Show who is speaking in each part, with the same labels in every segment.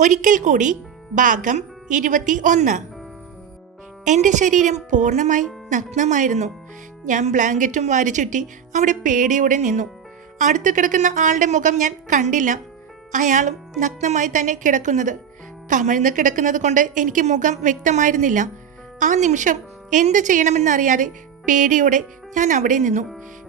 Speaker 1: ഒരിക്കൽ കൂടി ഭാഗം ഇരുപത്തി ഒന്ന് എന്റെ ശരീരം പൂർണമായി നഗ്നമായിരുന്നു. ഞാൻ ബ്ലാങ്കറ്റും വാരി ചുറ്റി അവിടെ പേടിയോടെ നിന്നു. അടുത്ത് കിടക്കുന്ന ആളുടെ മുഖം ഞാൻ കണ്ടില്ല. അയാളും നഗ്നമായി തന്നെ കിടക്കുന്നത്. കമഴ്ന്ന് കിടക്കുന്നത് കൊണ്ട് എനിക്ക് മുഖം വ്യക്തമായിരുന്നില്ല. ആ നിമിഷം എന്ത് ചെയ്യണമെന്നറിയാതെ പേടിയോടെ ഞാൻ അവിടെ നിന്നു.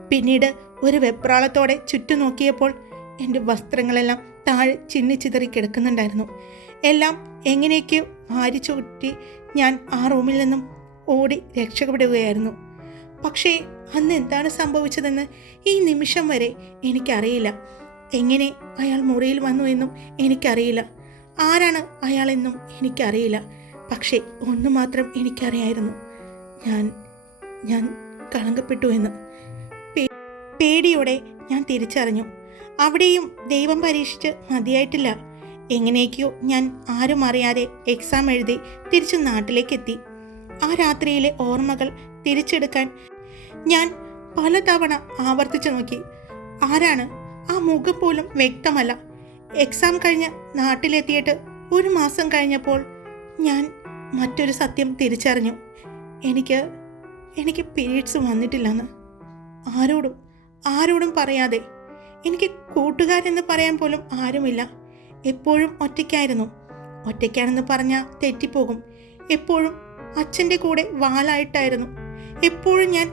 Speaker 1: പിന്നീട് ഒരു വെപ്രാളത്തോടെ ചുറ്റു നോക്കിയപ്പോൾ എന്റെ വസ്ത്രങ്ങളെല്ലാം താഴെ ചിന്നിച്ചിതറി കിടക്കുന്നുണ്ടായിരുന്നു. എല്ലാം എങ്ങനെയൊക്കെയോ വാരി ചുറ്റി ഞാൻ ആ റൂമിൽ നിന്നും ഓടി രക്ഷപ്പെടുകയായിരുന്നു. പക്ഷേ അന്ന് എന്താണ് സംഭവിച്ചതെന്ന് ഈ നിമിഷം വരെ എനിക്കറിയില്ല. എങ്ങനെ അയാൾ മുറിയിൽ വന്നു എന്നും എനിക്കറിയില്ല. ആരാണ് അയാളെന്നും എനിക്കറിയില്ല. പക്ഷേ ഒന്നു മാത്രം എനിക്കറിയായിരുന്നു. ഞാൻ ഞാൻ കളങ്കപ്പെട്ടു എന്ന്. പേടിയോടെ ഞാൻ തിരിച്ചറിഞ്ഞു. അവിടെയും ദൈവം പരീക്ഷിച്ച് മതിയായിട്ടില്ല. എങ്ങനെയൊക്കെയോ ഞാൻ ആരും അറിയാതെ എക്സാം എഴുതി തിരിച്ചു നാട്ടിലേക്കെത്തി. ആ രാത്രിയിലെ ഓർമ്മകൾ തിരിച്ചെടുക്കാൻ ഞാൻ പലതവണ ആവർത്തിച്ചു നോക്കി. ആരാണ്? ആ മുഖം പോലും വ്യക്തമല്ല. എക്സാം കഴിഞ്ഞ് നാട്ടിലെത്തിയിട്ട് ഒരു മാസം കഴിഞ്ഞപ്പോൾ ഞാൻ മറ്റൊരു സത്യം തിരിച്ചറിഞ്ഞു. എനിക്ക് എനിക്ക് പീരീഡ്സ് വന്നിട്ടില്ലെന്ന്. ആരോടും ആരോടും പറയാതെ എനിക്ക് കൂട്ടുകാരെന്ന് പറയാൻ പോലും ആരുമില്ല. എപ്പോഴും ഒറ്റയ്ക്കായിരുന്നു. ഒറ്റയ്ക്കാണെന്ന് പറഞ്ഞാൽ തെറ്റിപ്പോകും. എപ്പോഴും അച്ഛന്റെ കൂടെ വാലായിട്ടായിരുന്നു എപ്പോഴും ഞാൻ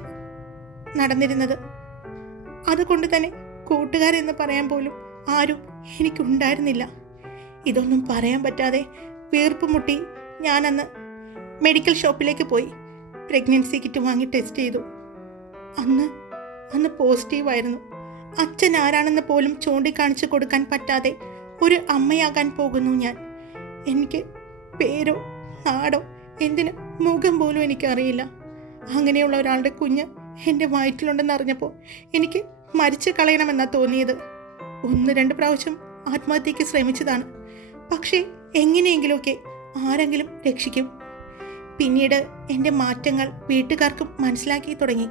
Speaker 1: നടന്നിരുന്നത്. അതുകൊണ്ട് തന്നെ കൂട്ടുകാരെന്ന് പറയാൻ പോലും ആരും എനിക്കുണ്ടായിരുന്നില്ല. ഇതൊന്നും പറയാൻ പറ്റാതെ വീർപ്പ് മുട്ടി ഞാനന്ന് മെഡിക്കൽ ഷോപ്പിലേക്ക് പോയി. പ്രഗ്നൻസി കിറ്റ് വാങ്ങി ടെസ്റ്റ് ചെയ്തു. അന്ന് അന്ന് പോസിറ്റീവായിരുന്നു. അച്ഛൻ ആരാണെന്ന് പോലും ചൂണ്ടിക്കാണിച്ചു കൊടുക്കാൻ പറ്റാതെ ഒരു അമ്മയാകാൻ പോകുന്നു ഞാൻ. എനിക്ക് പേരോ നാടോ എന്തിന് മുഖം പോലും എനിക്കറിയില്ല. അങ്ങനെയുള്ള ഒരാളുടെ കുഞ്ഞ് എന്റെ വയറ്റിലുണ്ടെന്ന് അറിഞ്ഞപ്പോൾ എനിക്ക് മരിച്ചു കളയണമെന്നാണ് തോന്നിയത്. ഒന്ന് രണ്ട് പ്രാവശ്യം ആത്മഹത്യക്ക് ശ്രമിച്ചതാണ്. പക്ഷേ എങ്ങനെയെങ്കിലുമൊക്കെ ആരെങ്കിലും രക്ഷിക്കും. പിന്നീട് എന്റെ മാറ്റങ്ങൾ വീട്ടുകാർക്കും മനസ്സിലാക്കി തുടങ്ങി.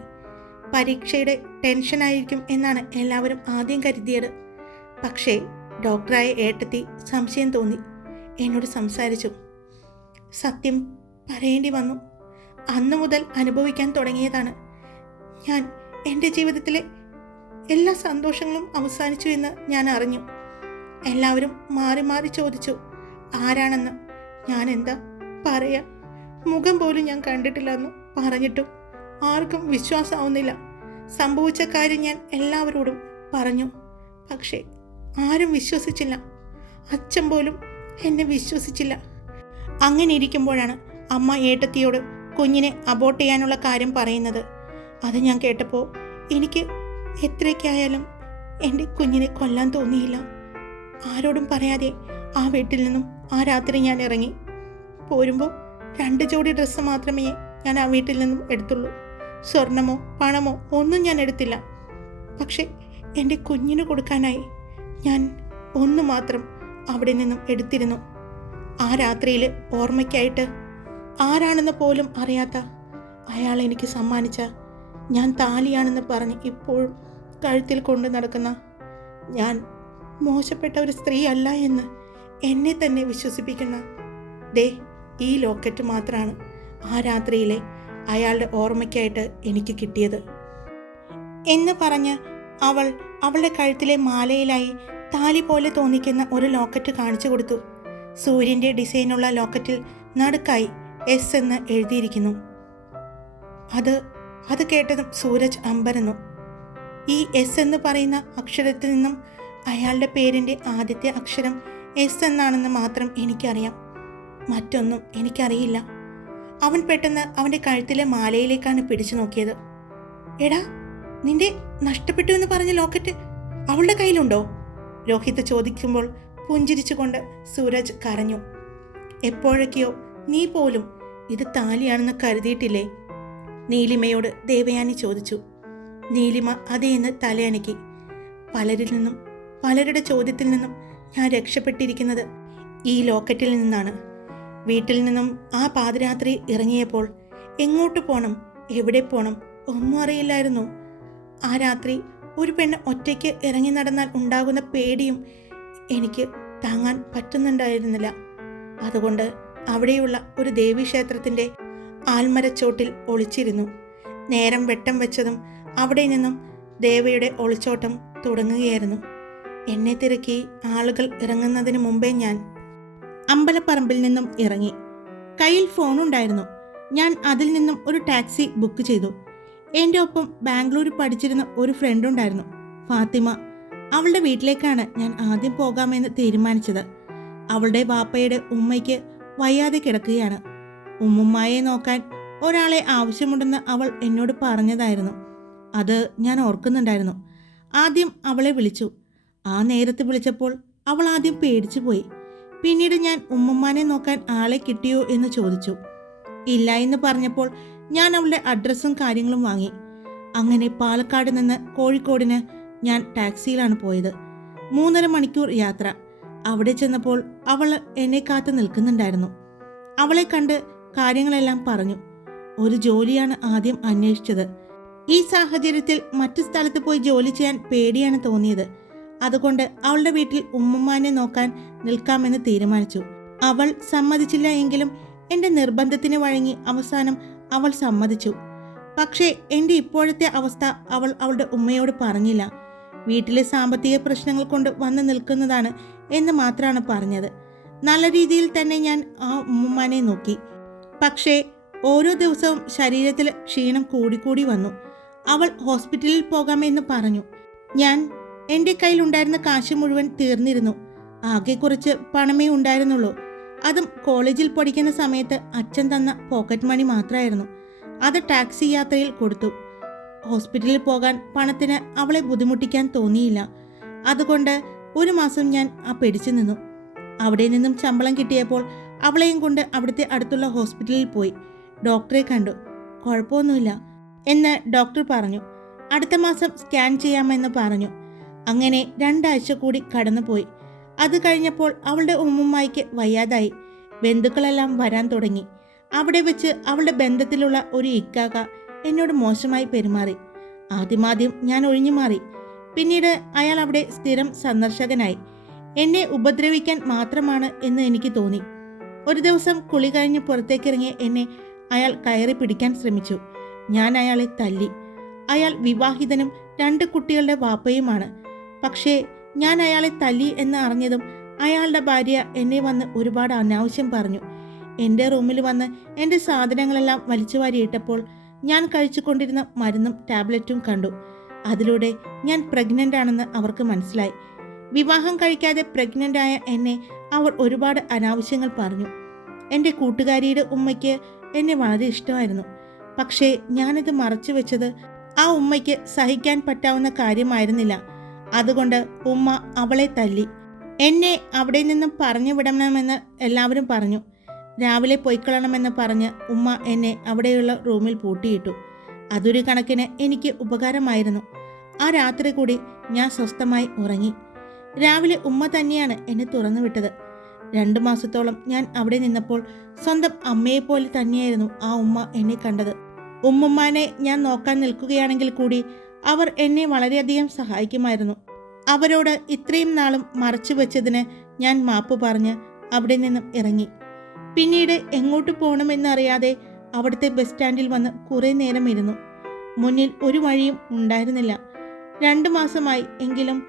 Speaker 1: പരീക്ഷയുടെ ടെൻഷനായിരിക്കും എന്നാണ് എല്ലാവരും ആദ്യം കരുതിയത്. പക്ഷേ ഡോക്ടറായ ഏട്ടത്തി സംശയം തോന്നി. എന്നോട് സംസാരിച്ചു. സത്യം പറയേണ്ടി വന്നു. അന്നു മുതൽ അനുഭവിക്കാൻ തുടങ്ങിയതാണ്. ഞാൻ എന്റെ ജീവിതത്തിലെ എല്ലാ സന്തോഷങ്ങളും അവസാനിച്ചു എന്ന് ഞാൻ അറിഞ്ഞു. എല്ലാവരും മാറി മാറി ചോദിച്ചു. ആരാണെന്ന്? ഞാൻ എന്താ പറയാ? മുഖം പോലും ഞാൻ കണ്ടിട്ടില്ലെന്ന് പറഞ്ഞിട്ടും ആർക്കും വിശ്വാസമാവുന്നില്ല. സംഭവിച്ച കാര്യം ഞാൻ എല്ലാവരോടും പറഞ്ഞു. പക്ഷേ ആരും വിശ്വസിച്ചില്ല. അച്ഛൻ പോലും എന്നെ വിശ്വസിച്ചില്ല. അങ്ങനെ ഇരിക്കുമ്പോഴാണ് അമ്മ ഏട്ടത്തിയോട് കുഞ്ഞിനെ അബോട്ട് ചെയ്യാനുള്ള കാര്യം പറയുന്നത്. അത് ഞാൻ കേട്ടപ്പോൾ എനിക്ക് എത്രയ്ക്കായാലും എന്റെ കുഞ്ഞിനെ കൊല്ലാൻ തോന്നിയില്ല. ആരോടും പറയാതെ ആ വീട്ടിൽ നിന്നും ആ രാത്രി ഞാൻ ഇറങ്ങി. പോരുമ്പോൾ രണ്ട് ജോഡി ഡ്രസ്സ് മാത്രമേ ഞാൻ ആ വീട്ടിൽ നിന്നും എടുത്തുള്ളൂ. സ്വർണമോ പണമോ ഒന്നും ഞാൻ എടുത്തില്ല. പക്ഷേ എന്റെ കുഞ്ഞിന് കൊടുക്കാനായി ഞാൻ ഒന്ന് മാത്രം അവിടെ നിന്നും എടുത്തിരുന്നു. ആ രാത്രിയിൽ ഓർമ്മയ്ക്കായിട്ട് ആരാണെന്ന് പോലും അറിയാത്ത അയാൾ എനിക്ക് സമ്മാനിച്ച ഞാൻ താലിയാണെന്ന് പറഞ്ഞ് ഇപ്പോഴും കഴുത്തിൽ കൊണ്ടു നടക്കുന്ന ഞാൻ മോശപ്പെട്ട ഒരു സ്ത്രീ അല്ല എന്ന് എന്നെ തന്നെ വിശ്വസിപ്പിക്കുന്ന ദേ ഈ ലോക്കറ്റ് മാത്രമാണ് ആ രാത്രിയിലെ അയാളുടെ ഓർമ്മയ്ക്കായിട്ട് എനിക്ക് കിട്ടിയത്. എന്ന് പറഞ്ഞ് അവൾ അവളുടെ കഴുത്തിലെ മാലയിലായി താലി പോലെ തോന്നിക്കുന്ന ഒരു ലോക്കറ്റ് കാണിച്ചു കൊടുത്തു. സൂര്യന്റെ ഡിസൈനുള്ള ലോക്കറ്റിൽ നടുക്കായി എസ് എന്ന് എഴുതിയിരിക്കുന്നു. അത് അത് കേട്ടതും സൂരജ് അമ്പരന്നു. ഈ എസ് എന്ന് പറയുന്ന അക്ഷരത്തിൽ നിന്നും അയാളുടെ പേരിന്റെ ആദ്യത്തെ അക്ഷരം എസ് എന്നാണെന്ന് മാത്രം എനിക്കറിയാം. മറ്റൊന്നും എനിക്കറിയില്ല. അവൻ പെട്ടെന്ന് അവന്റെ കഴുത്തിലെ മാലയിലേക്കാണ് പിടിച്ചു നോക്കിയത്. എടാ നിന്റെ നഷ്ടപ്പെട്ടു എന്ന് പറഞ്ഞ ലോക്കറ്റ് അവളുടെ കയ്യിലുണ്ടോ? രോഹിത് ചോദിക്കുമ്പോൾ പുഞ്ചിരിച്ചുകൊണ്ട് സൂരജ് കരഞ്ഞു. എപ്പോഴൊക്കെയോ നീ പോലും ഇത് താലിയാണെന്ന് കരുതിയിട്ടില്ലേ? നീലിമയോട് ദേവയാനി ചോദിച്ചു. നീലിമ അതേന്ന് തലയനക്കി. പലരിൽ നിന്നും പലരുടെ ചോദ്യത്തിൽ നിന്നും ഞാൻ രക്ഷപ്പെട്ടിരിക്കുന്നത് ഈ ലോക്കറ്റിൽ നിന്നാണ്. വീട്ടിൽ നിന്നും ആ പാതിരാത്രി ഇറങ്ങിയപ്പോൾ എങ്ങോട്ട് പോണം എവിടെ പോണം ഒന്നും അറിയില്ലായിരുന്നു. ആ രാത്രി ഒരു പെണ്ണ് ഒറ്റയ്ക്ക് ഇറങ്ങി നടന്നാൽ ഉണ്ടാകുന്ന പേടിയും എനിക്ക് താങ്ങാൻ പറ്റുന്നുണ്ടായിരുന്നില്ല. അതുകൊണ്ട് അവിടെയുള്ള ഒരു ദേവീക്ഷേത്രത്തിന്റെ ആൽമരച്ചോട്ടിൽ ഒളിച്ചിരുന്നു. നേരം വെട്ടം വെച്ചതും അവിടെ നിന്നും ദേവയുടെ ഒളിച്ചോട്ടം തുടങ്ങുകയായിരുന്നു. എന്നെ തിരക്കി ആളുകൾ ഇറങ്ങുന്നതിന് മുമ്പേ ഞാൻ അമ്പലപ്പറമ്പിൽ നിന്നും ഇറങ്ങി. കയ്യിൽ ഫോണുണ്ടായിരുന്നു ഞാൻ അതിൽ നിന്നും ഒരു ടാക്സി ബുക്ക് ചെയ്തു. എന്റെ ഒപ്പം ബാംഗ്ലൂരിൽ പഠിച്ചിരുന്ന ഒരു ഫ്രണ്ട് ഉണ്ടായിരുന്നു ഫാത്തിമ. അവളുടെ വീട്ടിലേക്കാണ് ഞാൻ ആദ്യം പോകാമെന്ന് തീരുമാനിച്ചത്. അവളുടെ വാപ്പയുടെ ഉമ്മയ്ക്ക് വയ്യാതെ കിടക്കുകയാണ്. ഉമ്മുമ്മായെ നോക്കാൻ ഒരാളെ ആവശ്യമുണ്ടെന്ന് അവൾ എന്നോട് പറഞ്ഞതായിരുന്നു. അത് ഞാൻ ഓർക്കുന്നുണ്ടായിരുന്നു. ആദ്യം അവളെ വിളിച്ചു. ആ നേരത്ത് വിളിച്ചപ്പോൾ അവൾ ആദ്യം പേടിച്ചു പോയി പിന്നീട് ഞാൻ ഉമ്മമ്മാനെ നോക്കാൻ ആളെ കിട്ടിയോ എന്ന് ചോദിച്ചു. ഇല്ല എന്ന് പറഞ്ഞപ്പോൾ ഞാൻ അവളുടെ അഡ്രസ്സും കാര്യങ്ങളും വാങ്ങി. അങ്ങനെ പാലക്കാട് നിന്ന് കോഴിക്കോടിന് ഞാൻ ടാക്സിയിലാണ് പോയത്. മൂന്നര മണിക്കൂർ യാത്ര. അവിടെ ചെന്നപ്പോൾ അവൾ എന്നെ കാത്തു നിൽക്കുന്നുണ്ടായിരുന്നു. അവളെ കണ്ട് കാര്യങ്ങളെല്ലാം പറഞ്ഞു. ഒരു ജോലിയാണ് ആദ്യം അന്വേഷിച്ചത്. ഈ സാഹചര്യത്തിൽ മറ്റു സ്ഥലത്ത് പോയി ജോലി ചെയ്യാൻ പേടിയാണ് തോന്നിയത്. അതുകൊണ്ട് അവളുടെ വീട്ടിൽ ഉമ്മുമ്മാനെ നോക്കാൻ നിൽക്കാമെന്ന് തീരുമാനിച്ചു. അവൾ സമ്മതിച്ചില്ല എങ്കിലും എന്റെ നിർബന്ധത്തിന് വഴങ്ങി അവസാനം അവൾ സമ്മതിച്ചു. പക്ഷേ എന്റെ ഇപ്പോഴത്തെ അവസ്ഥ അവൾ അവളുടെ ഉമ്മയോട് പറഞ്ഞില്ല. വീട്ടിലെ സാമ്പത്തിക പ്രശ്നങ്ങൾ കൊണ്ട് വന്നു നിൽക്കുന്നതാണ് എന്ന് മാത്രമാണ് പറഞ്ഞത്. നല്ല രീതിയിൽ തന്നെ ഞാൻ ആ ഉമ്മുമ്മാനെ നോക്കി. പക്ഷേ ഓരോ ദിവസവും ശരീരത്തിൽ ക്ഷീണം കൂടിക്കൂടി വന്നു. അവൾ ഹോസ്പിറ്റലിൽ പോകാമെന്ന് പറഞ്ഞു. ഞാൻ എന്റെ കയ്യിലുണ്ടായിരുന്ന കാശ് മുഴുവൻ തീർന്നിരുന്നു. ആകെ കുറച്ച് പണമേ ഉണ്ടായിരുന്നുള്ളൂ. അതും കോളേജിൽ പഠിക്കുന്ന സമയത്ത് അച്ഛൻ തന്ന പോക്കറ്റ് മണി മാത്രമായിരുന്നു. അത് ടാക്സി യാത്രയിൽ കൊടുത്തു. ഹോസ്പിറ്റലിൽ പോകാൻ പണത്തിന് അവളെ ബുദ്ധിമുട്ടിക്കാൻ തോന്നിയില്ല. അതുകൊണ്ട് ഒരു മാസം ഞാൻ ആ പിടിച്ചു നിന്നു. അവിടെ നിന്നും ശമ്പളം കിട്ടിയപ്പോൾ അവളെയും കൊണ്ട് അവിടുത്തെ അടുത്തുള്ള ഹോസ്പിറ്റലിൽ പോയി. ഡോക്ടറെ കണ്ടു. കുഴപ്പമൊന്നുമില്ല എന്ന് ഡോക്ടർ പറഞ്ഞു. അടുത്ത മാസം സ്കാൻ ചെയ്യാമെന്ന് പറഞ്ഞു. അങ്ങനെ രണ്ടാഴ്ച കൂടി കടന്നുപോയി. അത് കഴിഞ്ഞപ്പോൾ അവളുടെ ഉമ്മുമ്മായിക്ക് വയ്യാതായി. ബന്ധുക്കളെല്ലാം വരാൻ തുടങ്ങി. അവിടെ വെച്ച് അവളുടെ ബന്ധത്തിലുള്ള ഒരു ഇക്കാക്ക എന്നോട് മോശമായി പെരുമാറി. ആദ്യമാദ്യം ഞാൻ ഒഴിഞ്ഞു മാറി പിന്നീട് അയാൾ അവിടെ സ്ഥിരം സന്ദർശകനായി. എന്നെ ഉപദ്രവിക്കാൻ മാത്രമാണ് എന്ന് എനിക്ക് തോന്നി. ഒരു ദിവസം കുളി കഴിഞ്ഞ് പുറത്തേക്കിറങ്ങി എന്നെ അയാൾ കയറി പിടിക്കാൻ ശ്രമിച്ചു. ഞാൻ അയാളെ തല്ലി. അയാൾ വിവാഹിതനും രണ്ട് കുട്ടികളുടെ വാപ്പയുമാണ്. പക്ഷേ ഞാൻ അയാളെ തല്ലി എന്ന് അറിഞ്ഞതും അയാളുടെ ഭാര്യ എന്നെ വന്ന് ഒരുപാട് അനാവശ്യം പറഞ്ഞു. എന്റെ റൂമിൽ വന്ന് എന്റെ സാധനങ്ങളെല്ലാം വലിച്ചു വാരിയിട്ടപ്പോൾ ഞാൻ കഴിച്ചുകൊണ്ടിരുന്ന മരുന്നും ടാബ്ലറ്റും കണ്ടു. അതിലൂടെ ഞാൻ പ്രഗ്നന്റ് ആണെന്ന് അവർക്ക് മനസ്സിലായി. വിവാഹം കഴിക്കാതെ പ്രഗ്നന്റ് ആയ എന്നെ അവർ ഒരുപാട് അനാവശ്യങ്ങൾ പറഞ്ഞു. എന്റെ കൂട്ടുകാരിയുടെ ഉമ്മയ്ക്ക് എന്നെ വളരെ ഇഷ്ടമായിരുന്നു. പക്ഷേ ഞാനിത് മറച്ചു വെച്ചത് ആ ഉമ്മയ്ക്ക് സഹിക്കാൻ പറ്റാവുന്ന കാര്യമായിരുന്നില്ല. അതുകൊണ്ട് ഉമ്മ അവളെ തല്ലി. എന്നെ അവിടെ നിന്നും പറഞ്ഞു വിടണമെന്ന് എല്ലാവരും പറഞ്ഞു. രാവിലെ പൊയ്ക്കൊള്ളണമെന്ന് പറഞ്ഞ് ഉമ്മ എന്നെ അവിടെയുള്ള റൂമിൽ പൂട്ടിയിട്ടു. അതൊരു കണക്കിന് എനിക്ക് ഉപകാരമായിരുന്നു. ആ രാത്രി കൂടി ഞാൻ സ്വസ്ഥമായി ഉറങ്ങി. രാവിലെ ഉമ്മ തന്നെയാണ് എന്നെ തുറന്നു വിട്ടത്. രണ്ടു മാസത്തോളം ഞാൻ അവിടെ നിന്നപ്പോൾ സ്വന്തം അമ്മയെപ്പോലെ തന്നെയായിരുന്നു ആ ഉമ്മ എന്നെ കണ്ടത്. ഉമ്മുമ്മാനെ ഞാൻ നോക്കാൻ നിൽക്കുകയാണെങ്കിൽ കൂടി അവർ എന്നെ വളരെയധികം സഹായിക്കുമായിരുന്നു. അവരോട് ഇത്രയും നാളും മറച്ചു വെച്ചതിന് ഞാൻ മാപ്പ് പറഞ്ഞ് അവിടെ നിന്നും ഇറങ്ങി. പിന്നീട് എങ്ങോട്ട് പോകണമെന്നറിയാതെ അവിടുത്തെ ബസ് സ്റ്റാൻഡിൽ വന്ന് കുറേ നേരം ഇരുന്നു. മുന്നിൽ ഒരു വഴിയും ഉണ്ടായിരുന്നില്ല. രണ്ടു മാസമായി എങ്കിലും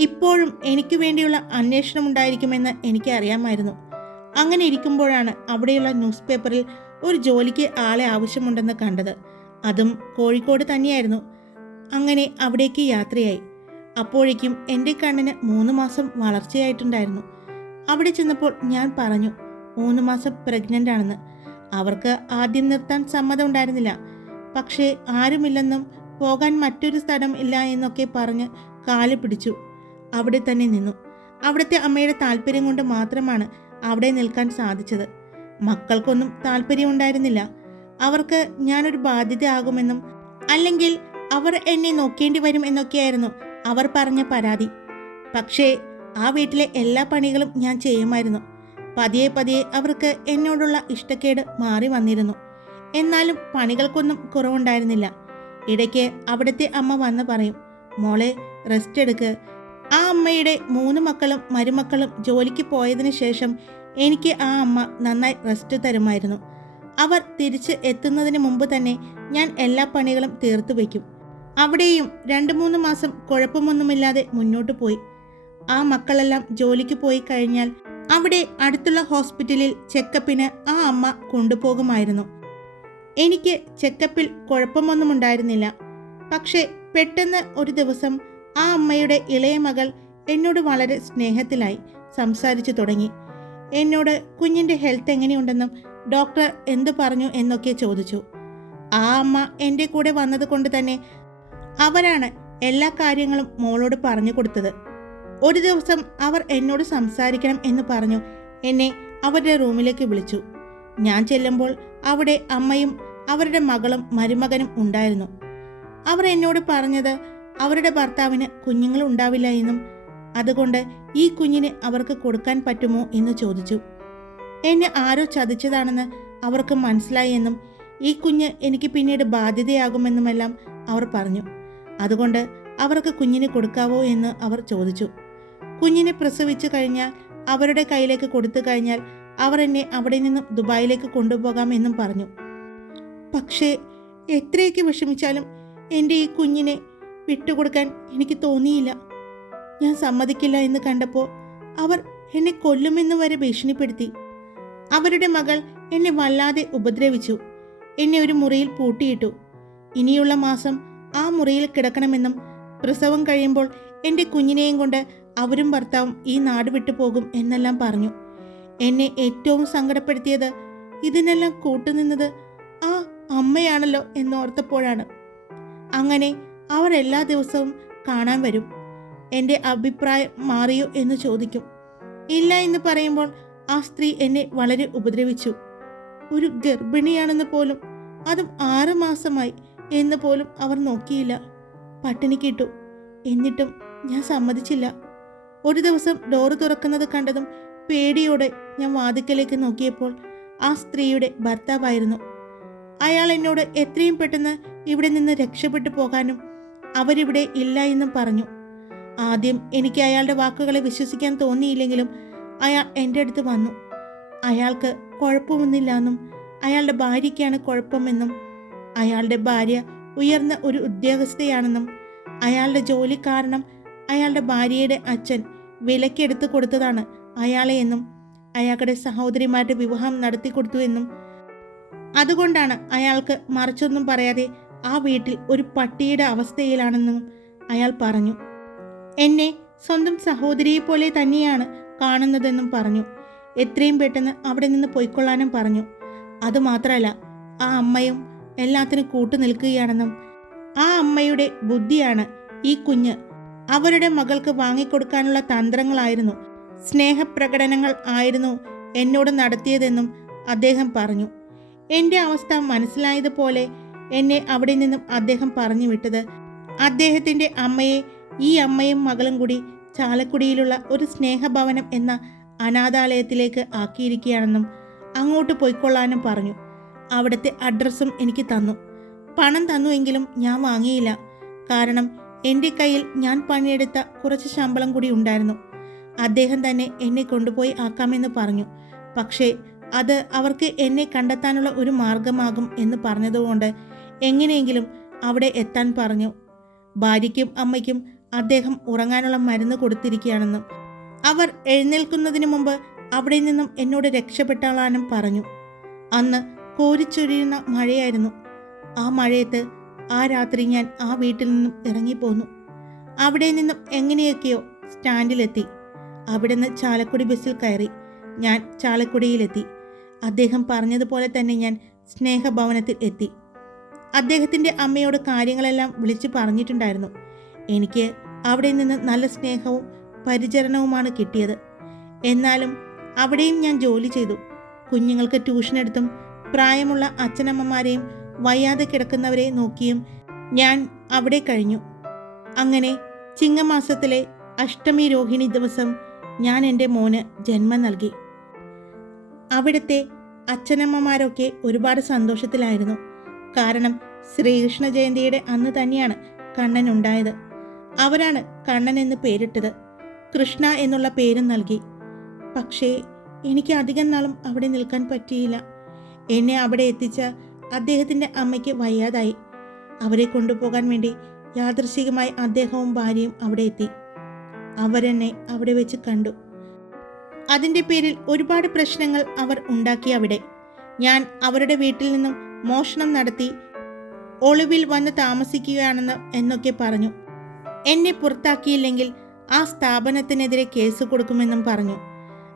Speaker 1: ഇപ്പോഴും എനിക്ക് വേണ്ടിയുള്ള അന്വേഷണം ഉണ്ടായിരിക്കുമെന്ന് എനിക്ക് അറിയാമായിരുന്നു. അങ്ങനെ ഇരിക്കുമ്പോഴാണ് അവിടെയുള്ള ന്യൂസ് പേപ്പറിൽ ഒരു ജോലിക്ക് ആളെ ആവശ്യമുണ്ടെന്ന് കണ്ടത്. അതും കോഴിക്കോട് തന്നെയായിരുന്നു. അങ്ങനെ അവിടേക്ക് യാത്രയായി. അപ്പോഴേക്കും എന്റെ കണ്ണിന് മൂന്ന് മാസം വളർച്ചയായിട്ടുണ്ടായിരുന്നു. അവിടെ ചെന്നപ്പോൾ ഞാൻ പറഞ്ഞു മൂന്ന് മാസം പ്രഗ്നന്റ് ആണെന്ന്. അവർക്ക് ആദ്യം നിർത്താൻ സമ്മതം ഉണ്ടായിരുന്നില്ല. പക്ഷേ ആരുമില്ലെന്നും പോകാൻ മറ്റൊരു സ്ഥലം ഇല്ല എന്നൊക്കെ പറഞ്ഞ് കാൽ പിടിച്ചു. അവിടെ തന്നെ നിന്നു. അവിടുത്തെ അമ്മയുടെ താല്പര്യം കൊണ്ട് മാത്രമാണ് അവിടെ നിൽക്കാൻ സാധിച്ചത്. മക്കൾക്കൊന്നും താല്പര്യമുണ്ടായിരുന്നില്ല അവർക്ക് ഞാനൊരു ബാധ്യതയാകുമെന്നും അല്ലെങ്കിൽ അവർ എന്നെ നോക്കേണ്ടി വരും എന്നൊക്കെയായിരുന്നു അവർ പറഞ്ഞ പരാതി. പക്ഷേ ആ വീട്ടിലെ എല്ലാ പണികളും ഞാൻ ചെയ്യുമായിരുന്നു. പതിയെ പതിയെ അവർക്ക് എന്നോടുള്ള ഇഷ്ടക്കേട് മാറി വന്നിരുന്നു. എന്നാലും പണികൾക്കൊന്നും കുറവുണ്ടായിരുന്നില്ല. ഇടയ്ക്ക് അവിടുത്തെ അമ്മ വന്ന് പറയും മോളെ റെസ്റ്റ് എടുക്ക്. ആ അമ്മയുടെ മൂന്ന് മക്കളും മരുമക്കളും ജോലിക്ക് പോയതിനു ശേഷം എനിക്ക് ആ അമ്മ നന്നായി റെസ്റ്റ് തരുമായിരുന്നു. അവർ തിരിച്ച് എത്തുന്നതിന് മുമ്പ് തന്നെ ഞാൻ എല്ലാ പണികളും തീർത്തു വയ്ക്കും. അവിടെയും രണ്ട് മൂന്ന് മാസം കുഴപ്പമൊന്നുമില്ലാതെ മുന്നോട്ട് പോയി. ആ മക്കളെല്ലാം ജോലിക്ക് പോയി കഴിഞ്ഞാൽ അവിടെ അടുത്തുള്ള ഹോസ്പിറ്റലിൽ ചെക്കപ്പിന് ആ അമ്മ കൊണ്ടുപോകുമായിരുന്നു. എനിക്ക് ചെക്കപ്പിൽ കുഴപ്പമൊന്നും ഉണ്ടായിരുന്നില്ല പക്ഷേ പെട്ടെന്ന് ഒരു ദിവസം ആ അമ്മയുടെ ഇളയ മകൾ എന്നോട് വളരെ സ്നേഹത്തിലായി സംസാരിച്ചു തുടങ്ങി. എന്നോട് കുഞ്ഞിന്റെ ഹെൽത്ത് എങ്ങനെയുണ്ടെന്നും ഡോക്ടർ എന്തു പറഞ്ഞു എന്നൊക്കെ ചോദിച്ചു. ആ അമ്മ എന്റെ കൂടെ വന്നതുകൊണ്ട് തന്നെ അവരാണ് എല്ലാ കാര്യങ്ങളും മോളോട് പറഞ്ഞു കൊടുത്തത്. ഒരു ദിവസം അവർ എന്നോട് സംസാരിക്കണം എന്ന് പറഞ്ഞു എന്നെ അവരുടെ റൂമിലേക്ക് വിളിച്ചു. ഞാൻ ചെല്ലുമ്പോൾ അവിടെ അമ്മയും അവരുടെ മകളും മരുമകനും ഉണ്ടായിരുന്നു. അവർ എന്നോട് പറഞ്ഞത് അവരുടെ ഭർത്താവിന് കുഞ്ഞുങ്ങൾ ഉണ്ടാവില്ല എന്നും അതുകൊണ്ട് ഈ കുഞ്ഞിന് അവർക്ക് കൊടുക്കാൻ പറ്റുമോ എന്ന് ചോദിച്ചു. എന്നെ ആരോ ചതിച്ചതാണെന്ന് അവർക്ക് മനസ്സിലായി എന്നും ഈ കുഞ്ഞ് എനിക്ക് പിന്നീട് ബാധ്യതയാകുമെന്നുമെല്ലാം അവർ പറഞ്ഞു. അതുകൊണ്ട് അവർക്ക് കുഞ്ഞിനെ കൊടുക്കാവോ എന്ന് അവർ ചോദിച്ചു. കുഞ്ഞിനെ പ്രസവിച്ചു കഴിഞ്ഞാൽ അവരുടെ കയ്യിലേക്ക് കൊടുത്തു കഴിഞ്ഞാൽ അവർ എന്നെ അവിടെ നിന്നും ദുബായിലേക്ക് കൊണ്ടുപോകാം എന്നും പറഞ്ഞു. പക്ഷേ എത്രയൊക്കെ വിഷമിച്ചാലും എന്റെ ഈ കുഞ്ഞിനെ വിട്ടുകൊടുക്കാൻ എനിക്ക് തോന്നിയില്ല. ഞാൻ സമ്മതിക്കില്ല എന്ന് കണ്ടപ്പോൾ അവർ എന്നെ കൊല്ലുമെന്ന് വരെ ഭീഷണിപ്പെടുത്തി. അവരുടെ മകൾ എന്നെ വല്ലാതെ ഉപദ്രവിച്ചു. എന്നെ ഒരു മുറിയിൽ പൂട്ടിയിട്ടു. ഇനിയുള്ള മാസം ആ മുറിയിൽ കിടക്കണമെന്നും പ്രസവം കഴിയുമ്പോൾ എന്റെ കുഞ്ഞിനെയും കൊണ്ട് അവരും ഭർത്താവും ഈ നാട് വിട്ടു പോകും എന്നെല്ലാം പറഞ്ഞു. എന്നെ ഏറ്റവും സങ്കടപ്പെടുത്തിയത് ഇതിനെല്ലാം കൂട്ടുനിന്നത് ആ അമ്മയാണല്ലോ എന്നോർത്തപ്പോഴാണ്. അങ്ങനെ അവർ എല്ലാ ദിവസവും കാണാൻ വരും. എന്റെ അഭിപ്രായം മാറിയോ എന്ന് ചോദിക്കും. ഇല്ല എന്ന് പറയുമ്പോൾ ആ സ്ത്രീ എന്നെ വളരെ ഉപദ്രവിച്ചു. ഒരു ഗർഭിണിയാണെന്ന് പോലും അതും ആറുമാസമായി മാസമായി എന്ന് പോലും അവർ നോക്കിയില്ല. പട്ടിണി കിട്ടു. എന്നിട്ടും ഞാൻ സമ്മതിച്ചില്ല. ഒരു ദിവസം ഡോറ് തുറക്കുന്നത് കണ്ടതും പേടിയോടെ ഞാൻ വാതിക്കലേക്ക് നോക്കിയപ്പോൾ ആ സ്ത്രീയുടെ ഭർത്താവായിരുന്നു. അയാൾ എന്നോട് എത്രയും പെട്ടെന്ന് ഇവിടെ നിന്ന് രക്ഷപ്പെട്ടു പോകാനും അവരിവിടെ ഇല്ല എന്നും പറഞ്ഞു. ആദ്യം എനിക്ക് അയാളുടെ വാക്കുകളെ വിശ്വസിക്കാൻ തോന്നിയില്ലെങ്കിലും അയാൾ എന്റെ അടുത്ത് വന്നു. അയാൾക്ക് കുഴപ്പമൊന്നുമില്ല എന്നും അയാളുടെ ഭാര്യയ്ക്കാണ് കുഴപ്പമെന്നും അയാളുടെ ഭാര്യ ഉയർന്ന ഒരു ഉദ്യോഗസ്ഥയാണെന്നും അയാളുടെ ജോലി കാരണം അയാളുടെ ഭാര്യയുടെ അച്ഛൻ വിലക്കെടുത്ത് കൊടുത്തതാണ് അയാളെ എന്നും അയാളുടെ സഹോദരിമാരുടെ വിവാഹം നടത്തി കൊടുത്തു എന്നും. അതുകൊണ്ടാണ് അയാൾക്ക് മറിച്ചൊന്നും പറയാതെ ആ വീട്ടിൽ ഒരു പട്ടിയുടെ അവസ്ഥയിലാണെന്നും അയാൾ പറഞ്ഞു. എന്നെ സ്വന്തം സഹോദരിയെ പോലെ തന്നെയാണ് കാണുന്നതെന്നും പറഞ്ഞു. എത്രയും പെട്ടെന്ന് അവിടെ നിന്ന് പൊയ്ക്കൊള്ളാനും പറഞ്ഞു. അതുമാത്രമല്ല ആ അമ്മയും എല്ലാത്തിനും കൂട്ടു നിൽക്കുകയാണെന്നും ആ അമ്മയുടെ ബുദ്ധിയാണ് ഈ കുഞ്ഞ്. അവരുടെ മകൾക്ക് വാങ്ങിക്കൊടുക്കാനുള്ള തന്ത്രങ്ങളായിരുന്നു. സ്നേഹപ്രകടനങ്ങൾ ആയിരുന്നു എന്നോട് നടത്തിയതെന്നും അദ്ദേഹം പറഞ്ഞു. എന്റെ അവസ്ഥ മനസ്സിലായതുപോലെ എന്നെ അവിടെ നിന്നും അദ്ദേഹം പറഞ്ഞു വിട്ടത്. അദ്ദേഹത്തിന്റെ അമ്മയെ ഈ അമ്മയും മകളും കൂടി ചാലക്കുടിയിലുള്ള ഒരു സ്നേഹഭവനം എന്ന അനാഥാലയത്തിലേക്ക് ആക്കിയിരിക്കുകയാണെന്നും അങ്ങോട്ട് പോയിക്കൊള്ളാനും പറഞ്ഞു. അവിടുത്തെ അഡ്രസ്സും എനിക്ക് തന്നു. പണം തന്നുവെങ്കിലും ഞാൻ വാങ്ങിയില്ല. കാരണം എന്റെ കയ്യിൽ ഞാൻ പണിയെടുത്ത കുറച്ച് ശമ്പളം കൂടി ഉണ്ടായിരുന്നു. അദ്ദേഹം തന്നെ എന്നെ കൊണ്ടുപോയി ആക്കാമെന്ന് പറഞ്ഞു. പക്ഷേ അത് അവർക്ക് എന്നെ കണ്ടെത്താനുള്ള ഒരു മാർഗമാകും എന്ന് പറഞ്ഞതുകൊണ്ട് എങ്ങനെയെങ്കിലും അവിടെ എത്താൻ പറഞ്ഞു. ഭാര്യയ്ക്കും അമ്മയ്ക്കും അദ്ദേഹം ഉറങ്ങാനുള്ള മരുന്ന് കൊടുത്തിരിക്കുകയാണെന്നും. അവർ എഴുന്നേൽക്കുന്നതിന് മുമ്പ് അവിടെ നിന്നും എന്നോട് രക്ഷപ്പെട്ടാളാനും പറഞ്ഞു. അന്ന് കോരിച്ചൊരിയുന്ന മഴയായിരുന്നു. ആ മഴയത്ത് ആ രാത്രി ഞാൻ ആ വീട്ടിൽ നിന്നും ഇറങ്ങിപ്പോന്നു. അവിടെ നിന്നും എങ്ങനെയൊക്കെയോ സ്റ്റാൻഡിലെത്തി. അവിടുന്ന് ചാലക്കുടി ബസ്സിൽ കയറി ഞാൻ ചാലക്കുടിയിലെത്തി. അദ്ദേഹം പറഞ്ഞതുപോലെ തന്നെ ഞാൻ സ്നേഹഭവനത്തിൽ എത്തി. അദ്ദേഹത്തിന്റെ അമ്മയോട് കാര്യങ്ങളെല്ലാം വിളിച്ചു പറഞ്ഞിട്ടുണ്ടായിരുന്നു. എനിക്ക് അവിടെ നിന്ന് നല്ല സ്നേഹവും പരിചരണവുമാണ് കിട്ടിയത്. എന്നാലും അവിടെയും ഞാൻ ജോലി ചെയ്തു. കുഞ്ഞുങ്ങൾക്ക് ട്യൂഷൻ എടുത്തും പ്രായമുള്ള അച്ഛനമ്മമാരെയും വയ്യാതെ കിടക്കുന്നവരെ നോക്കിയും ഞാൻ അവിടെ കഴിഞ്ഞു. അങ്ങനെ ചിങ്ങമാസത്തിലെ അഷ്ടമി രോഹിണി ദിവസം ഞാൻ എന്റെ മോന് ജന്മം നൽകി. അവിടുത്തെ അച്ഛനമ്മമാരൊക്കെ ഒരുപാട് സന്തോഷത്തിലായിരുന്നു. കാരണം ശ്രീകൃഷ്ണ ജയന്തിയുടെ അന്ന് തന്നെയാണ് കണ്ണൻ ഉണ്ടായത്. അവരാണ് കണ്ണൻ എന്ന് പേരിട്ടത്. കൃഷ്ണ എന്നുള്ള പേരും നൽകി. പക്ഷേ എനിക്ക് അധികം നാളും അവിടെ നിൽക്കാൻ പറ്റിയില്ല. എന്നെ അവിടെ എത്തിച്ച അദ്ദേഹത്തിന്റെ അമ്മയ്ക്ക് വയ്യാതായി. അവരെ കൊണ്ടുപോകാൻ വേണ്ടി യാദൃശികമായി അദ്ദേഹവും ഭാര്യയും അവിടെ എത്തി. അവരെന്നെ അവിടെ വെച്ച് കണ്ടു. അതിന്റെ പേരിൽ ഒരുപാട് പ്രശ്നങ്ങൾ അവർ ഉണ്ടാക്കി അവിടെ. ഞാൻ അവരുടെ വീട്ടിൽ നിന്നും മോഷണം നടത്തി ഒളിവിൽ വന്ന് താമസിക്കുകയാണെന്ന് എന്നൊക്കെ പറഞ്ഞു. എന്നെ പുറത്താക്കിയില്ലെങ്കിൽ ആ സ്ഥാപനത്തിനെതിരെ കേസ് കൊടുക്കുമെന്നും പറഞ്ഞു.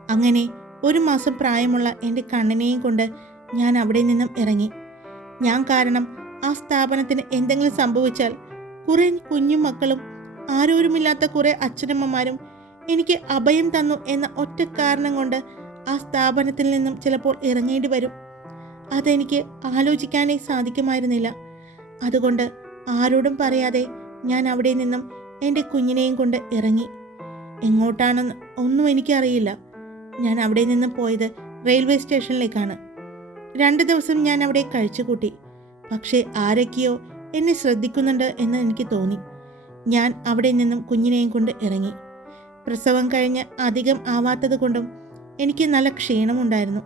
Speaker 1: അങ്ങനെ ഒരു മാസം പ്രായമുള്ള എന്റെ കണ്ണനെയും കൊണ്ട് ഞാൻ അവിടെ നിന്നും ഇറങ്ങി. ഞാൻ കാരണം ആ സ്ഥാപനത്തിന് എന്തെങ്കിലും സംഭവിച്ചാൽ കുറെ കുഞ്ഞു മക്കളും ആരോരുമില്ലാത്ത കുറെ അച്ഛനമ്മമാരും എനിക്ക് അഭയം തന്നു എന്ന ഒറ്റ കാരണം കൊണ്ട് ആ സ്ഥാപനത്തിൽ നിന്നും ചിലപ്പോൾ ഇറങ്ങേണ്ടി വരും. അതെനിക്ക് ആലോചിക്കാനേ സാധിക്കുമായിരുന്നില്ല. അതുകൊണ്ട് ആരോടും പറയാതെ ഞാൻ അവിടെ നിന്നും എന്റെ കുഞ്ഞിനെയും കൊണ്ട് ഇറങ്ങി. എങ്ങോട്ടാണെന്ന് ഒന്നും എനിക്കറിയില്ല. ഞാൻ അവിടെ നിന്നും പോയത് റെയിൽവേ സ്റ്റേഷനിലേക്കാണ്. രണ്ട് ദിവസം ഞാൻ അവിടെ കഴിച്ചുകൂട്ടി പക്ഷേ ആരൊക്കെയോ എന്നെ ശ്രദ്ധിക്കുന്നുണ്ട് എന്ന് എനിക്ക് തോന്നി. ഞാൻ അവിടെ നിന്നും കുഞ്ഞിനെയും കൊണ്ട് ഇറങ്ങി. പ്രസവം കഴിഞ്ഞ് അധികം ആവാത്തത് കൊണ്ടും എനിക്ക് നല്ല ക്ഷീണമുണ്ടായിരുന്നു.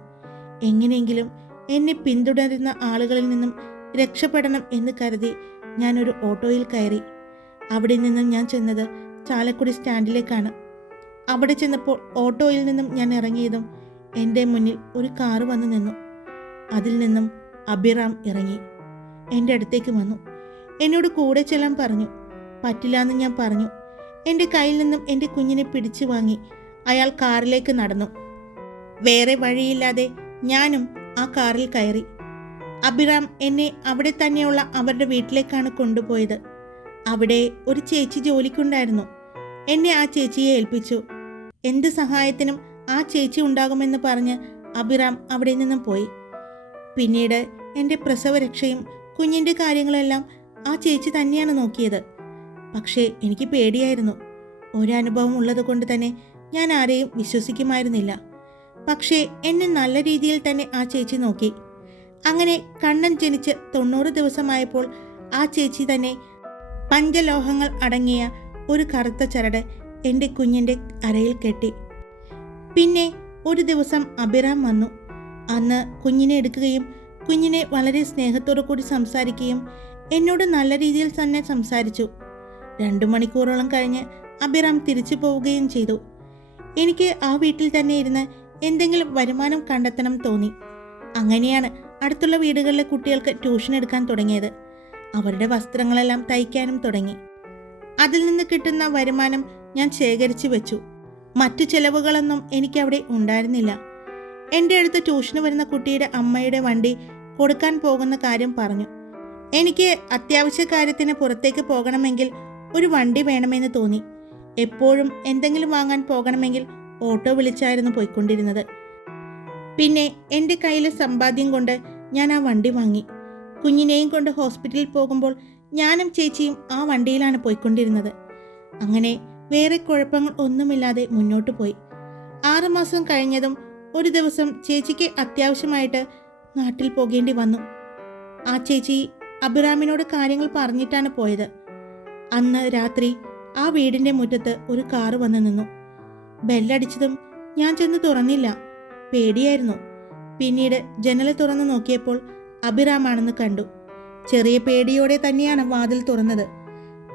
Speaker 1: എങ്ങനെയെങ്കിലും എന്നെ പിന്തുടരുന്ന ആളുകളിൽ നിന്നും രക്ഷപ്പെടണം എന്ന് കരുതി ഞാനൊരു ഓട്ടോയിൽ കയറി. അവിടെ നിന്നും ഞാൻ ചെന്നത് ചാലക്കുടി സ്റ്റാൻഡിലേക്കാണ്. അവിടെ ചെന്നപ്പോൾ ഓട്ടോയിൽ നിന്നും ഞാൻ ഇറങ്ങിയതും എന്റെ മുന്നിൽ ഒരു കാറ് വന്നു നിന്നു. അതിൽ നിന്നും അഭിറാം ഇറങ്ങി എന്റെ അടുത്തേക്ക് വന്നു. എന്നോട് കൂടെ ചെല്ലാൻ പറഞ്ഞു. പറ്റില്ല എന്ന് ഞാൻ പറഞ്ഞു. എന്റെ കയ്യിൽ നിന്നും എന്റെ കുഞ്ഞിനെ പിടിച്ചു വാങ്ങി അയാൾ കാറിലേക്ക് നടന്നു. വേറെ വഴിയില്ലാതെ ഞാനും ആ കാറിൽ കയറി. അഭിറാം എന്നെ അവിടെ തന്നെയുള്ള അവരുടെ വീട്ടിലേക്കാണ് കൊണ്ടുപോയത്. അവിടെ ഒരു ചേച്ചി ജോലിക്കുണ്ടായിരുന്നു. എന്നെ ആ ചേച്ചിയെ ഏൽപ്പിച്ചു. എന്ത് സഹായത്തിനും ആ ചേച്ചി ഉണ്ടാകുമെന്ന് പറഞ്ഞ് അഭിറാം അവിടെ നിന്നും പോയി. പിന്നീട് എന്റെ പ്രസവരക്ഷയും കുഞ്ഞിന്റെ കാര്യങ്ങളെല്ലാം ആ ചേച്ചി തന്നെയാണ് നോക്കിയത്. പക്ഷേ എനിക്ക് പേടിയായിരുന്നു. ഒരനുഭവം ഉള്ളത് കൊണ്ട് തന്നെ ഞാൻ ആരെയും വിശ്വസിക്കുമായിരുന്നില്ല. പക്ഷേ എന്നെ നല്ല രീതിയിൽ തന്നെ ആ ചേച്ചി നോക്കി. അങ്ങനെ കണ്ണൻ ജനിച്ച് തൊണ്ണൂറ് ദിവസമായപ്പോൾ ആ ചേച്ചി തന്നെ പഞ്ചലോഹങ്ങൾ അടങ്ങിയ ഒരു കറുത്ത ചരട് എന്റെ കുഞ്ഞിന്റെ അരയിൽ കെട്ടി. പിന്നെ ഒരു ദിവസം അഭിറാം വന്നു. അന്ന് കുഞ്ഞിനെ എടുക്കുകയും കുഞ്ഞിനെ വളരെ സ്നേഹത്തോടു കൂടി സംസാരിക്കുകയും എന്നോട് നല്ല രീതിയിൽ തന്നെ സംസാരിച്ചു. രണ്ടു മണിക്കൂറോളം കഴിഞ്ഞ് അഭിറാം തിരിച്ചു പോവുകയും ചെയ്തു. എനിക്ക് ആ വീട്ടിൽ തന്നെ ഇരുന്ന് എന്തെങ്കിലും വരുമാനം കണ്ടെത്തണം തോന്നി. അങ്ങനെയാണ് അടുത്തുള്ള വീടുകളിലെ കുട്ടികൾക്ക് ട്യൂഷൻ എടുക്കാൻ തുടങ്ങിയത്. അവരുടെ വസ്ത്രങ്ങളെല്ലാം തയ്ക്കാനും തുടങ്ങി. അതിൽ നിന്ന് കിട്ടുന്ന വരുമാനം ഞാൻ ശേഖരിച്ചു വെച്ചു. മറ്റു ചെലവുകളൊന്നും എനിക്കവിടെ ഉണ്ടായിരുന്നില്ല. എന്റെ അടുത്ത് ട്യൂഷന് വരുന്ന കുട്ടിയുടെ അമ്മയുടെ വണ്ടി കൊടുക്കാൻ പോകുന്ന കാര്യം പറഞ്ഞു. എനിക്ക് അത്യാവശ്യ കാര്യത്തിന് പുറത്തേക്ക് പോകണമെങ്കിൽ ഒരു വണ്ടി വേണമെന്ന് തോന്നി. എപ്പോഴും എന്തെങ്കിലും വാങ്ങാൻ പോകണമെങ്കിൽ ഓട്ടോ വിളിച്ചായിരുന്നു പോയിക്കൊണ്ടിരുന്നത്. പിന്നെ എന്റെ കയ്യിലെ സമ്പാദ്യം കൊണ്ട് ഞാൻ ആ വണ്ടി വാങ്ങി. കുഞ്ഞിനെയും കൊണ്ട് ഹോസ്പിറ്റലിൽ പോകുമ്പോൾ ഞാനും ചേച്ചിയും ആ വണ്ടിയിലാണ് പോയിക്കൊണ്ടിരുന്നത്. അങ്ങനെ വേറെ കുഴപ്പങ്ങൾ ഒന്നുമില്ലാതെ മുന്നോട്ട് പോയി. ആറുമാസം കഴിഞ്ഞതും ഒരു ദിവസം ചേച്ചിക്ക് അത്യാവശ്യമായിട്ട് നാട്ടിൽ പോകേണ്ടി വന്നു. ആ ചേച്ചി അബിറാമിനോട് കാര്യങ്ങൾ പറഞ്ഞിട്ടാണ് പോയത്. അന്ന് രാത്രി ആ വീടിന്റെ മുറ്റത്ത് ഒരു കാറ് വന്നു നിന്നു. ബെല്ലടിച്ചതും ഞാൻ ചെന്ന് തുറന്നില്ല. പേടിയായിരുന്നു. പിന്നീട് ജനല തുറന്നു നോക്കിയപ്പോൾ അഭിറാമാണെന്ന് കണ്ടു. ചെറിയ പേടിയോടെ തന്നെയാണ് വാതിൽ തുറന്നത്.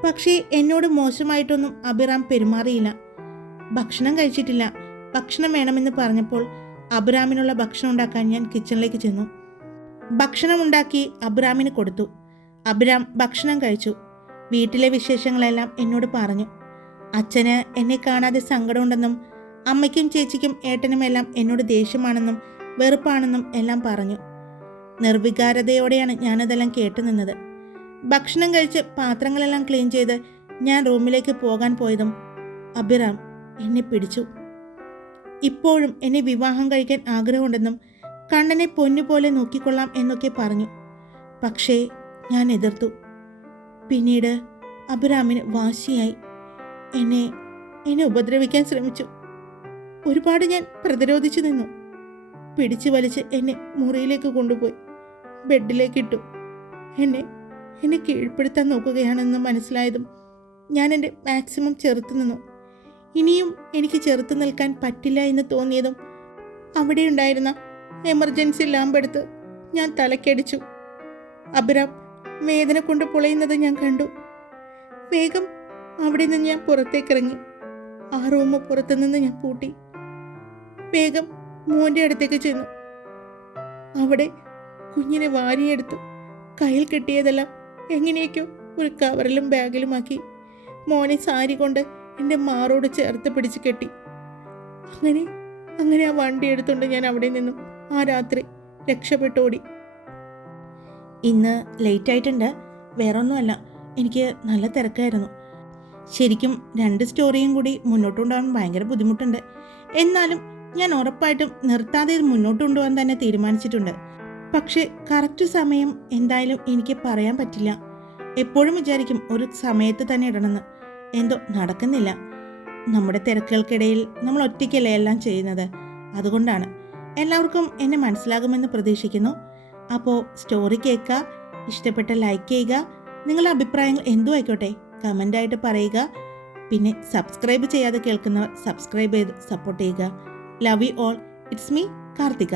Speaker 1: പക്ഷേ എന്നോട് മോശമായിട്ടൊന്നും അഭിറാം പെരുമാറിയില്ല. ഭക്ഷണം കഴിച്ചിട്ടില്ല. ഭക്ഷണം വേണമെന്ന് പറഞ്ഞപ്പോൾ അബ്രാമിനുള്ള ഭക്ഷണം ഉണ്ടാക്കാൻ ഞാൻ കിച്ചണിലേക്ക് ചെന്നു. ഭക്ഷണം ഉണ്ടാക്കി അബ്രാമിന് കൊടുത്തു. അബ്രാം ഭക്ഷണം കഴിച്ചു. വീട്ടിലെ വിശേഷങ്ങളെല്ലാം എന്നോട് പറഞ്ഞു. അച്ഛന് എന്നെ കാണാതെ സങ്കടമുണ്ടെന്നും അമ്മയ്ക്കും ചേച്ചിക്കും ഏട്ടനുമെല്ലാം എന്നോട് ദേഷ്യമാണെന്നും വെറുപ്പാണെന്നും എല്ലാം പറഞ്ഞു. നിർവികാരതയോടെയാണ് ഞാനതെല്ലാം കേട്ടു നിന്നത്. ഭക്ഷണം കഴിച്ച് പാത്രങ്ങളെല്ലാം ക്ലീൻ ചെയ്ത് ഞാൻ റൂമിലേക്ക് പോകാൻ പോയതും അഭിറാം എന്നെ പിടിച്ചു. ഇപ്പോഴും എന്നെ വിവാഹം കഴിക്കാൻ ആഗ്രഹമുണ്ടെന്നും കണ്ണനെ പൊന്നുപോലെ നോക്കിക്കൊള്ളാം എന്നൊക്കെ പറഞ്ഞു. പക്ഷേ ഞാൻ എതിർത്തു. പിന്നീട് അഭിറാമിന് വാശിയായി. എന്നെ എന്നെ ഉപദ്രവിക്കാൻ ശ്രമിച്ചു. ഒരുപാട് ഞാൻ പ്രതിരോധിച്ചു നിന്നു. പിടിച്ചു വലിച്ച് എന്നെ മുറിയിലേക്ക് കൊണ്ടുപോയി. ബെഡിലേക്ക് ഇട്ടു. എന്നെ എന്നെ കീഴ്പ്പെടുത്താൻ നോക്കുകയാണെന്ന് മനസ്സിലായതും ഞാൻ എന്റെ മാക്സിമം ചെറുത്തു നിന്നു. ഇനിയും എനിക്ക് ചെറുത്തു നിൽക്കാൻ പറ്റില്ല എന്ന് തോന്നിയതും അവിടെ ഉണ്ടായിരുന്ന എമർജൻസി ലാമ്പെടുത്ത് ഞാൻ തലക്കടിച്ചു. അബ്രാം വേദന കൊണ്ട് പൊളയുന്നത് ഞാൻ കണ്ടു. വേഗം അവിടെ നിന്ന് ഞാൻ പുറത്തേക്കിറങ്ങി. ആ റൂം പുറത്തുനിന്ന് ഞാൻ പൂട്ടി. വേഗം മോന്റെ അടുത്തേക്ക് ചെന്നു. അവിടെ കുഞ്ഞിനെ വാരിയെടുത്തു. കയ്യിൽ കിട്ടിയതെല്ലാം എങ്ങനെയൊക്കെയോ ഒരു കവറിലും ബാഗിലുമാക്കി. മോനെ സാരി കൊണ്ട് എന്റെ മാറോട് ചേർത്ത് പിടിച്ച് കെട്ടി. അങ്ങനെ അങ്ങനെ ആ വണ്ടി എടുത്തുകൊണ്ട് ഞാൻ അവിടെ നിന്നും. ആ രാത്രി രക്ഷപ്പെട്ടോടി ഇന്ന് ലേറ്റ് ആയിട്ടുണ്ട്. വേറൊന്നുമല്ല എനിക്ക് നല്ല തിരക്കായിരുന്നു. ശരിക്കും രണ്ട് സ്റ്റോറിയും കൂടി മുന്നോട്ട് കൊണ്ടുപോകാൻ ഭയങ്കര ബുദ്ധിമുട്ടുണ്ട്. എന്നാലും ഞാൻ ഉറപ്പായിട്ടും നിർത്താതെ ഇത് മുന്നോട്ട് കൊണ്ടുപോകാൻ തന്നെ തീരുമാനിച്ചിട്ടുണ്ട്. പക്ഷേ കറക്റ്റ് സമയം എന്തായാലും എനിക്ക് പറയാൻ പറ്റില്ല. എപ്പോഴും വിചാരിക്കും ഒരു സമയത്ത് തന്നെ ഇടണമെന്ന്. എന്തോ നടക്കുന്നില്ല. നമ്മുടെ തിരക്കുകൾക്കിടയിൽ നമ്മൾ ഒറ്റയ്ക്കല്ലേ എല്ലാം ചെയ്യുന്നത്? അതുകൊണ്ടാണ്. എല്ലാവർക്കും എന്നെ മനസ്സിലാകുമെന്ന് പ്രതീക്ഷിക്കുന്നു. അപ്പോൾ സ്റ്റോറി കേൾക്കുക ഇഷ്ടപ്പെട്ട ലൈക്ക് ചെയ്യുക നിങ്ങളുടെ അഭിപ്രായങ്ങൾ എന്തു ആയിക്കോട്ടെ കമന്റായിട്ട് പറയുക. പിന്നെ സബ്സ്ക്രൈബ് ചെയ്യാതെ കേൾക്കുന്നവർ സബ്സ്ക്രൈബ് ചെയ്ത് സപ്പോർട്ട് ചെയ്യുക. Love you all it's me Karthika.